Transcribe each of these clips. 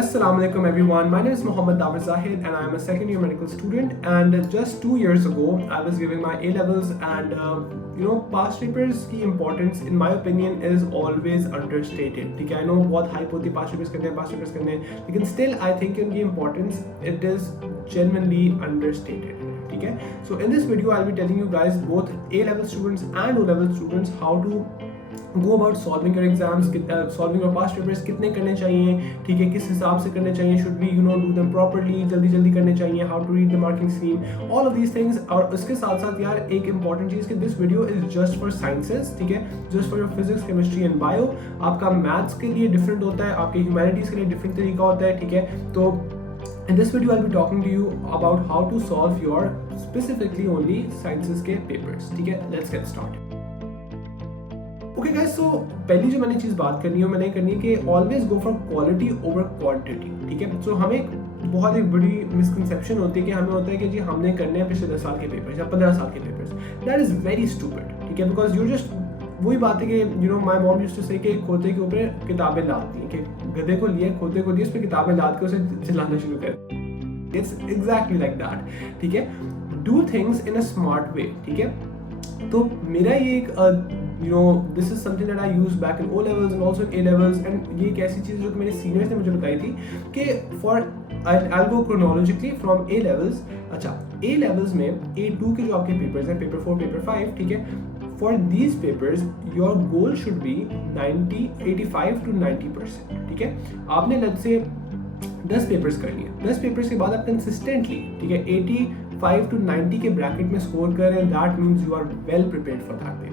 Assalamu alaikum everyone. My name is Mohammed Dawar Zahid and I am a second year medical student. And just 2 years ago, I was giving my A levels, and past papers की importance in my opinion is always understated. ठीक है, I know बहुत hype होती है past papers करने, लेकिन still I think उनकी importance it is genuinely understated. ठीक है, so in this video I'll be telling you guys, both A level students and O level students, how to go about solving your exams, solving your past papers कितने करने चाहिए, ठीक है, किस हिसाब से करने चाहिए, should we do them properly, जल्दी करने चाहिए, how to read the marking scheme, all of these things. और उसके साथ साथ यार एक important चीज़ कि this video is just for sciences, ठीक है, just for your physics, chemistry and bio. आपका maths के लिए different होता है, आपके humanities के लिए different तरीका होता है, ठीक है. तो in this video I'll be talking to you about how to solve your specifically only sciences के papers, ठीक है. Let's get started. Okay guys, so पहली जो मैंने चीज़ बात करनी है कि always go for quality over quantity. ठीक है, सो हमें एक बड़ी मिसकंसेप्शन होती है कि हमें होता है कि जी हमने करने हैं पिछले 10 साल के पेपर्स या 15 साल के papers. That is very stupid. ठीक है, बिकॉज यू जस्ट वही बात है कि माई मॉम यूज्ड टू से कि खोते के ऊपर किताबें लाती हैं, कि गधे को लिए खोते को दिए, उस पर किताबें लाद के उसे चलाना शुरू कर. It's exactly like that. ठीक है, do things in a smart way. ठीक है, तो मेरा ये एक this is something that I used back in O levels and also in A levels, and ये एक ऐसी चीज़ जो मेरे सीनियर्स ने मुझे बताई थी कि I'll go chronologically from A levels. अच्छा, A levels में A2 के जो आपके पेपर्स हैं, पेपर 4, पेपर 5, ठीक है, for these papers your goal should be 85 to 90%. ठीक है, आपने let's say 10 पेपर्स कर लिए, 10 पेपर्स के बाद आप कंसिस्टेंटली, ठीक है, 85 to 90 के ब्रैकेट में स्कोर कर रहे हैं. That means you are well prepared for that paper.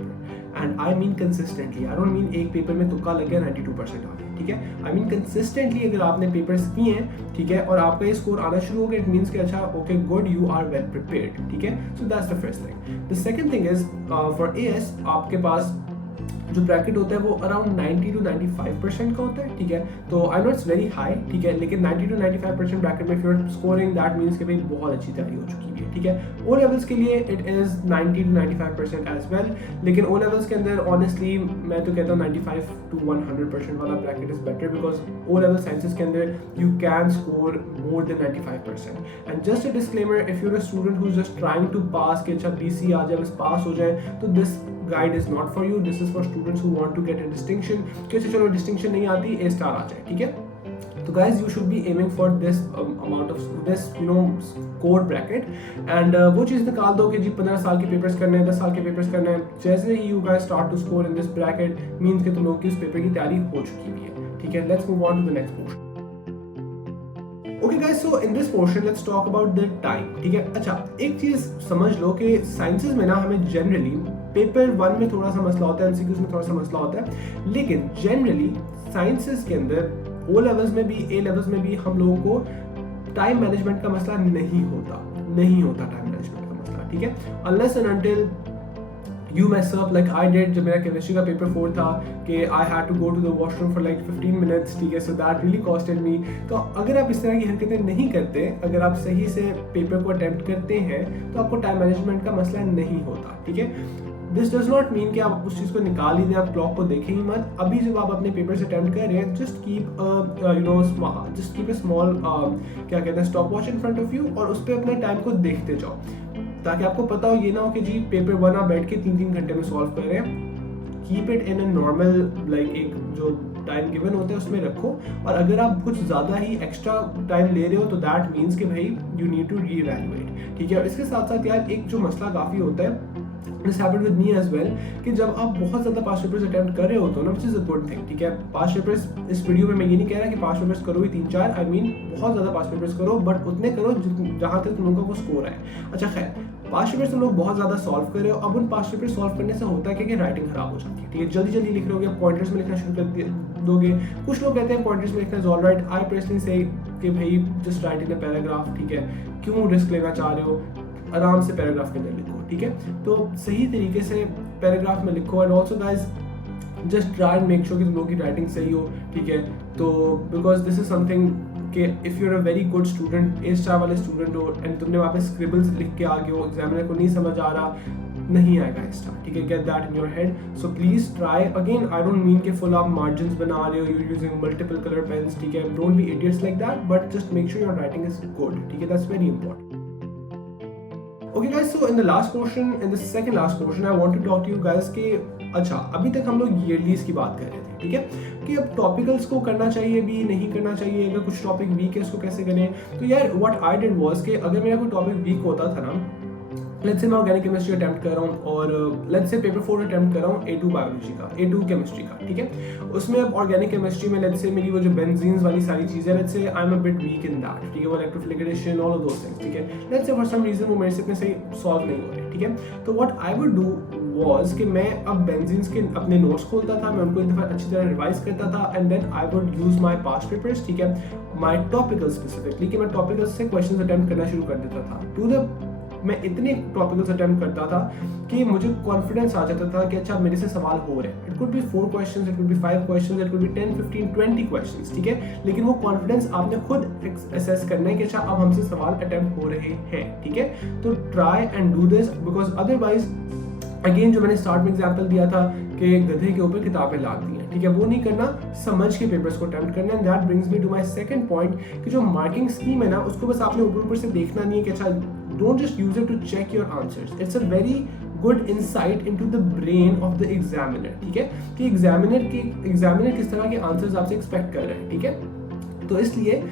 And I mean consistently. I don't mean एक पेपर में तुक्का लग गया 92% आ गया. ठीक है, आई मीन कंसिस्टेंटली अगर आपने पेपर्स किए हैं, ठीक है, और आपका ये स्कोर आना शुरू हो गया, इट मीन्स कि अच्छा okay good, you are well prepared. ठीक है, so that's the first thing. The second thing is for AS आपके पास जो ब्रैकेट होता है वो अराउंड 90 to 95% का होता है. ठीक है, तो I know it's very high. ठीक है, लेकिन 90 to 95% ब्रैकेट में फिर स्कोरिंग दैट मीन्स कि भाई बहुत अच्छी तैयारी हो चुकी है. ठीक है, ओ लेवल्स के लिए it is 90 to 95% as well, लेकिन ओ लेवल्स के अंदर ऑनेस्टली मैं तो कहता हूँ 95 to 100% वाला bracket is better, because O level sciences के अंदर you can score more than 95%. And just a disclaimer, if you're a student who is just trying to pass कि अच्छा BC आ जाए, बस पास हो जाए, तो this guide is not for you. This is for students who want to get a distinction. कैसे चलो distinction नहीं आती, A स्टार आ जाए. ठीक है, तो guys you should be aiming for this amount of this score bracket, and वो चीज़ निकाल दो कि जी 15 साल के पेपर्स करने हैं, 10 साल के पेपर्स करने हैं. जैसे ही you guys start to score in this bracket means कि तुम लोगों की उस पेपर की तैयारी हो चुकी भी है. ठीक है, let's move on to the next portion. Okay guys, so in this portion let's talk about the time. ठीक है, अच्छा एक चीज़ समझ लो कि साइंसेज में ना हमें जनरली पेपर 1 में थोड़ा सा मसला होता है, MCQs में थोड़ा सा मसला होता है, लेकिन जनरली साइंसेज के अंदर O लेवल्स में भी A लेवल्स में भी हम लोगों को टाइम मैनेजमेंट का मसला नहीं होता टाइम मैनेजमेंट का मसला. ठीक है, unless and until you mess up like I did जब मेरा केमिस्ट्री का पेपर 4 था कि I had to go to the washroom for like 15 minutes. ठीक है, so that really costed me. तो अगर आप इस तरह की हरकतें नहीं करते, अगर आप सही से पेपर को अटेम्प्ट करते हैं, तो आपको टाइम मैनेजमेंट का मसला नहीं होता. ठीक है, दिस डज नॉट मीन कि आप उस चीज़ को निकाल ही दें, आप क्लॉक को देखें ही मत. अभी जब आप अपने पेपर से अटेम्प्ट कर रहे हैं, जस्ट कीप अ स्मॉल क्या कहते हैं stop watch in front of you, और उस पर अपने टाइम को देखते जाओ, ताकि आपको पता हो ये ना हो कि जी पेपर 1 आप बैठ के 3 घंटे में सॉल्व कर रहे हैं. Keep it in a normal like एक जो टाइम गिवन होता है उसमें रखो, और अगर आप कुछ ज़्यादा ही एक्स्ट्रा टाइम ले रहे हो तो दैट मीन्स कि भाई यू नीड टू रीइवैल्यूएट. ठीक है, और इसके साथ साथ यार एक जो मसला काफ़ी होता है, this happened with me as well, कि जब आप बहुत ज़्यादा पास्ट पेपर्स अटेम्प्ट कर रहे होते हो ना, which is a good thing. ठीक है, पास्ट पेपर्स इस वीडियो में मैं ये नहीं कह रहा कि पास्ट पेपर्स करो ही 3-4, आई मीन बहुत ज़्यादा पास्ट पेपर्स करो, बट उतने करो जहाँ तक तुम लोगों का वो स्कोर है. अच्छा खैर, पास्ट पेपर्स तुम लोग बहुत ज़्यादा सॉल्व कर रहे हो. अब उन पास्ट पेपर सॉल्व करने से होता है कि राइटिंग खराब हो जाती है. ठीक है, जल्दी लिख रहे हो, पॉइंटर्स में लिखना शुरू कर दोगे. कुछ लोग कहते हैं पॉइंटर्स में लिखना is all right. I personally से कि भाई just right in a paragraph. ठीक है, क्यों रिस्क लेना चाह रहे हो, आराम से पैराग्राफ के अंदर लिखो. ठीक है, तो सही तरीके से पैराग्राफ में लिखो. And also guys just try and make sure कि तुम लोगों की राइटिंग सही हो. ठीक है, तो बिकॉज दिस इज समथिंग कि if you are a very good student, A star वाले स्टूडेंट हो एंड तुमने वहाँ पे स्क्रिबल्स लिख के आ गए हो, एग्जामिनर को नहीं समझ आ रहा, नहीं आएगा ए स्टार, ठीक है, get that in your head. So please try again. I don't mean कि फुल आप मार्जिन बना रहे हो, you using multiple colour pens, ठीक है, don't be idiots like that, but just make sure your writing is good, ठीक है, that's very important. Okay guys, so in the last portion, in the second last portion, I want to talk to you guys कि अच्छा अभी तक हम लोग ईयरलीज की बात कर रहे थे, ठीक है, कि अब टॉपिकल्स को करना चाहिए भी नहीं करना चाहिए, अगर कुछ टॉपिक वीक है उसको कैसे करें. तो यार व्हाट आई डिड वाज कि अगर मेरा कोई टॉपिक वीक होता था ना, लेट्स से मैं ऑर्गेनिक केमिस्ट्री अटेम्प्ट कर रहा हूँ और लेट्स से पेपर 4 अटेम्प्ट कर रहा हूँ A2 बायोलॉजी का, A2 केमिस्ट्री का, ठीक है. उसमें अब ऑर्गेनिक केमिस्ट्री में लेट्स से मेरी वो जो बेंजीन्स वाली सारी चीज़ें, let's say I am a bit weak in that, ठीक है, वो electrophilic addition, all of those things, ठीक है. Let's say for some reason वो मेरे से इतने सही सॉल्व नहीं हो रहे, ठीक है. तो what I would do was कि मैं अब बेंजीन्स के अपने नोट्स खोलता था, मैं उनको एक दफ़ा अच्छी तरह रिवाइज करता था and then I would use my past papers, ठीक है, माय टॉपिकल स्पेसिफिकली, कि मैं टॉपिकल्स से क्वेश्चंस अटेम्प्ट करना शुरू कर देता था. टू द मैं इतने टॉपिकल्स अटेम्प्ट करता था कि मुझे कॉन्फिडेंस आ जाता था कि अच्छा मेरे से सवाल हो रहे हैं. It could be 4 questions, it could be 5 questions, it could be 10, 15, 20 questions, ठीक है, लेकिन वो कॉन्फिडेंस आपने खुद असेस करना है कि अच्छा अब हमसे सवाल अटेम्प्ट हो रहे हैं, ठीक है. तो try and do this, because otherwise again जो मैंने स्टार्ट में एग्जांपल दिया था कि गधे के ऊपर किताबें लाद दी हैं, ठीक है, वो नहीं करना, समझ के पेपर्स को अटेम्प्ट करना. And that brings me to my second point कि जो मार्किंग स्कीम है ना, उसको बस आपने ऊपर ऊपर से देखना नहीं है कि अच्छा don't just use it to check your answers. It's a very good insight into the brain of the examiner, ठीक है, कि एग्जामिनर किस तरह के आंसर्स आपसे एक्सपेक्ट कर रहे हैं, ठीक है. तो इसलिए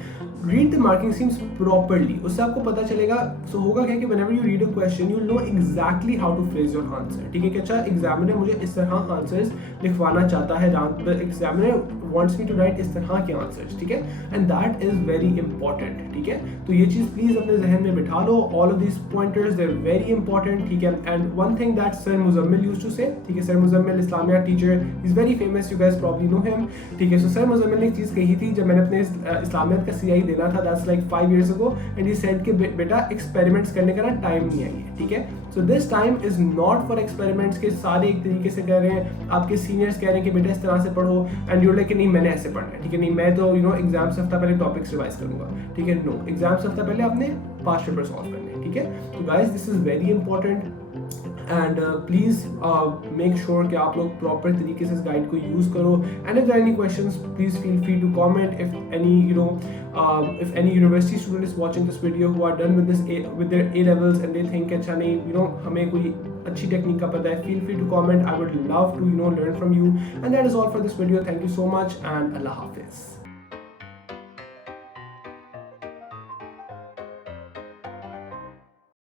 read the marking schemes properly, उससे आपको पता चलेगा. सो होगा क्या कि whenever you read a question you know exactly how to phrase your answer, ठीक है, कि अच्छा एग्जामिनर मुझे इस तरह आंसर्स लिखवाना चाहता है, the examiner wants me to write इस तरह के आंसर्स, ठीक है, and that is very important, ठीक है. तो ये चीज़ प्लीज अपने जहन में बिठा लो. All of these pointers they are very important, ठीक है. And one thing that sir Muzammil used to say, ठीक है, sir Muzammil Islamia teacher, is very famous, you guys probably know him, ठीक है. सो सर मुजम्मिल ने एक चीज़ कही थी जब मैंने अपने इस्लामियत का CI देना था, that's like 5 years ago, and he said कि बेटा एक्सपेरिमेंट्स करने का ना टाइम नहीं आई है, ठीक है. So this time is not for experiments के सारे एक तरीके से कर रहे हैं. आपके सीनियर्स कह रहे हैं कि बेटा इस तरह से पढ़ो एंड यू लाइक नहीं मैंने ऐसे पढ़ना है, ठीक है, नहीं मैं तो एग्जाम से हफ्ता पहले टॉपिक्स रिवाइज करूंगा, ठीक है. नो, एग्जाम से हफ्ता पहले आपने पास्ट पेपर सॉल्व करने हैं, ठीक है. तो guys this is very important and please make sure कि आप लोग प्रॉपर तरीके से इस गाइड को यूज करो. And if there are any questions please feel free to comment. if any university student is watching this video who are done with their A levels and they think अच्छा नहीं हमें कोई अच्छी technique का पता है, feel free to comment. I would love to learn from you. And that is all for this video. Thank you so much and Allah Hafiz.